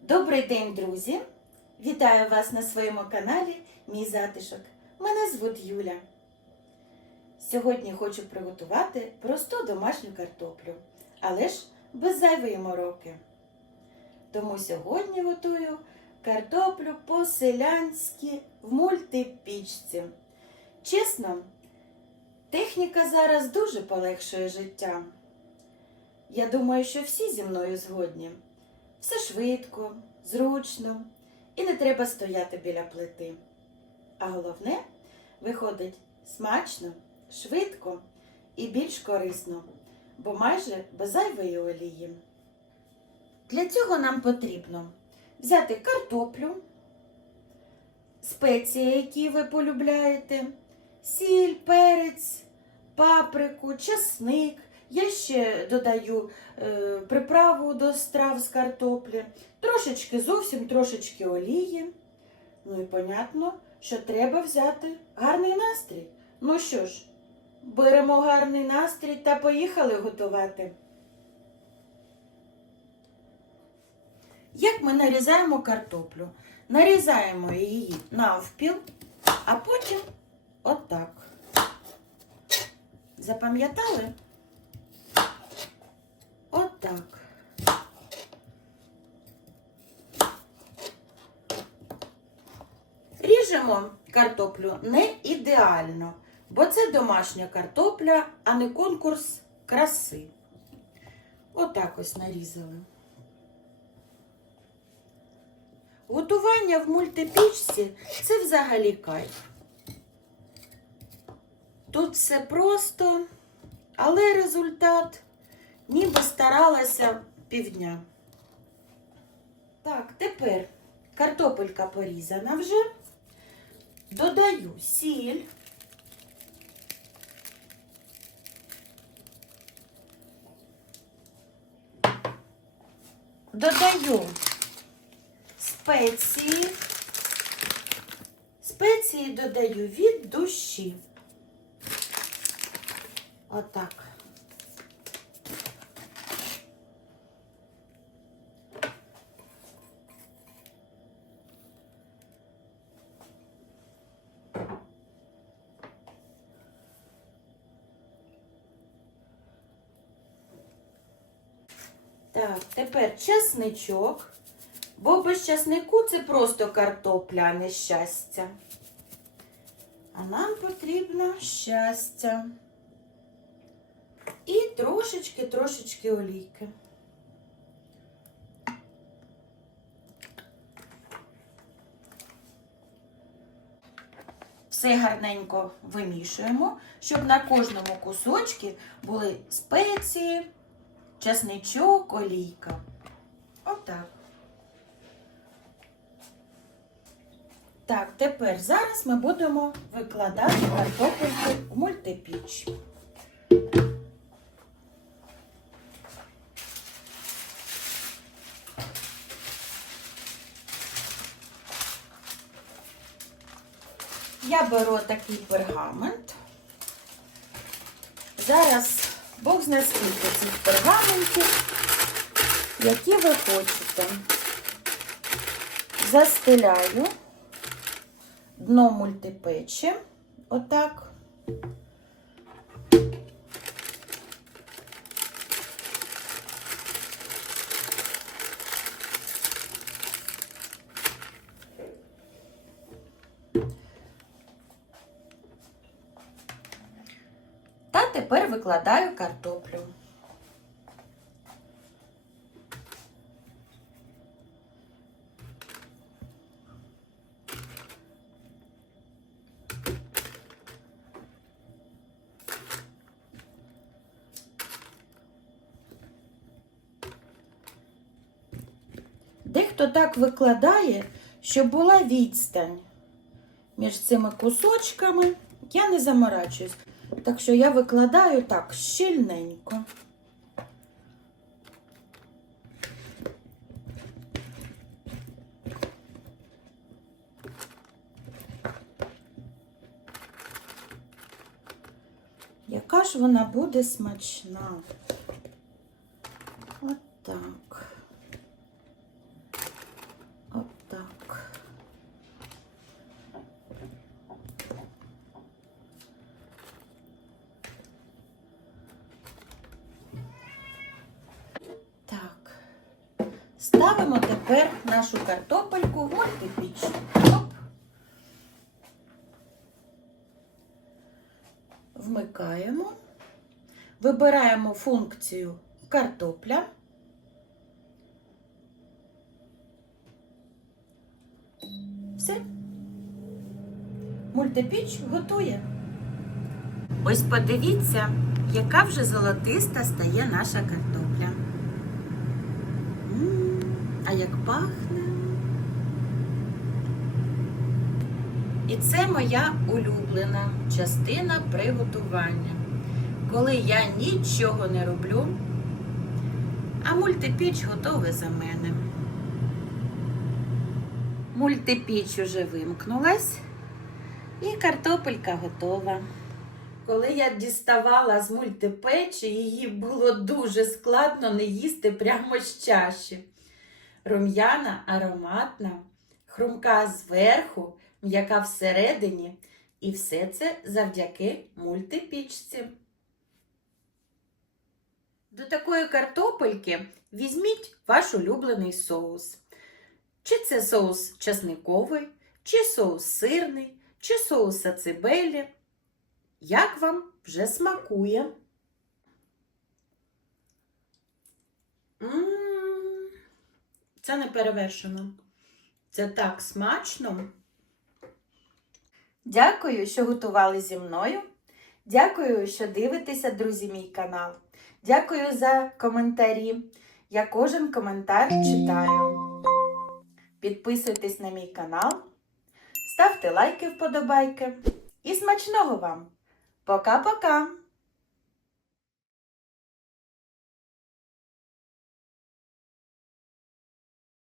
Добрий день, друзі! Вітаю вас на своєму каналі Мій затишок. Мене звуть Юля. Сьогодні хочу приготувати просту домашню картоплю, але ж без зайвої мороки. Тому сьогодні готую картоплю по-селянськи в мультипічці. Чесно, техніка зараз дуже полегшує життя. Я думаю, що всі зі мною згодні. Все швидко, зручно і не треба стояти біля плити. А головне, виходить смачно, швидко і більш корисно, бо майже без зайвої олії. Для цього нам потрібно взяти картоплю, спеції, які ви полюбляєте, сіль, перець, паприку, чесник. Я ще додаю е, приправу до страв з картоплі, трошечки зовсім трошечки олії. Ну і понятно, що треба взяти гарний настрій. Ну що ж, беремо гарний настрій та поїхали готувати. Як ми нарізаємо картоплю? Нарізаємо її навпіл, а потім отак. Запам'ятали? Отак. Ріжемо картоплю не ідеально, бо це домашня картопля, а не конкурс краси. Отак ось нарізали. Готування в мультипічці це взагалі кайф. Тут все просто, але результат ніби старалася півдня. Так, тепер картопелька порізана вже. Додаю сіль. Додаю спеції. Спеції додаю від душі. Отак. Так, тепер часничок. Бо без часнику це просто картопля, а не щастя. А нам потрібно щастя. Трошечки-трошечки олійки. Все гарненько вимішуємо, щоб на кожному кусочці були спеції, часничок, олійка. Отак. Так, тепер зараз ми будемо викладати картопельку в мультипіч. Я беру такий пергамент. Зараз Бог знає скільки цих пергаментів, які ви хочете. Застеляю дно мультипечі. Отак. Тепер викладаю картоплю. Дехто так викладає, щоб була відстань між цими кусочками. Я не заморачуюсь. Так що я викладаю так щільненько. Яка ж вона буде смачна. От так. От так. Так. Ставимо тепер нашу картопельку в мультипіч. Оп. Вмикаємо. Вибираємо функцію картопля. Все. Мультипіч готує. Ось подивіться, яка вже золотиста стає наша картопля. М, А як пахне. І це моя улюблена частина приготування. Коли я нічого не роблю, а мультипіч готовий за мене. Мультипіч уже вимкнулась, і картопелька готова. Коли я діставала з мультипечі, її було дуже складно не їсти прямо з чаші. Рум'яна, ароматна, хрумка зверху, м'яка всередині. І все це завдяки мультипічці. До такої картопельки візьміть ваш улюблений соус. Чи це соус часниковий, чи соус сирний, чи соус сацибелі. Як вам вже смакує? М, Це не перевершено. Це так смачно. Дякую, що готували зі мною. Дякую, що дивитеся, друзі, мій канал. Дякую за коментарі. Я кожен коментар читаю. Підписуйтесь на мій канал, ставте лайки вподобайки. І смачного вам! Пока-пока!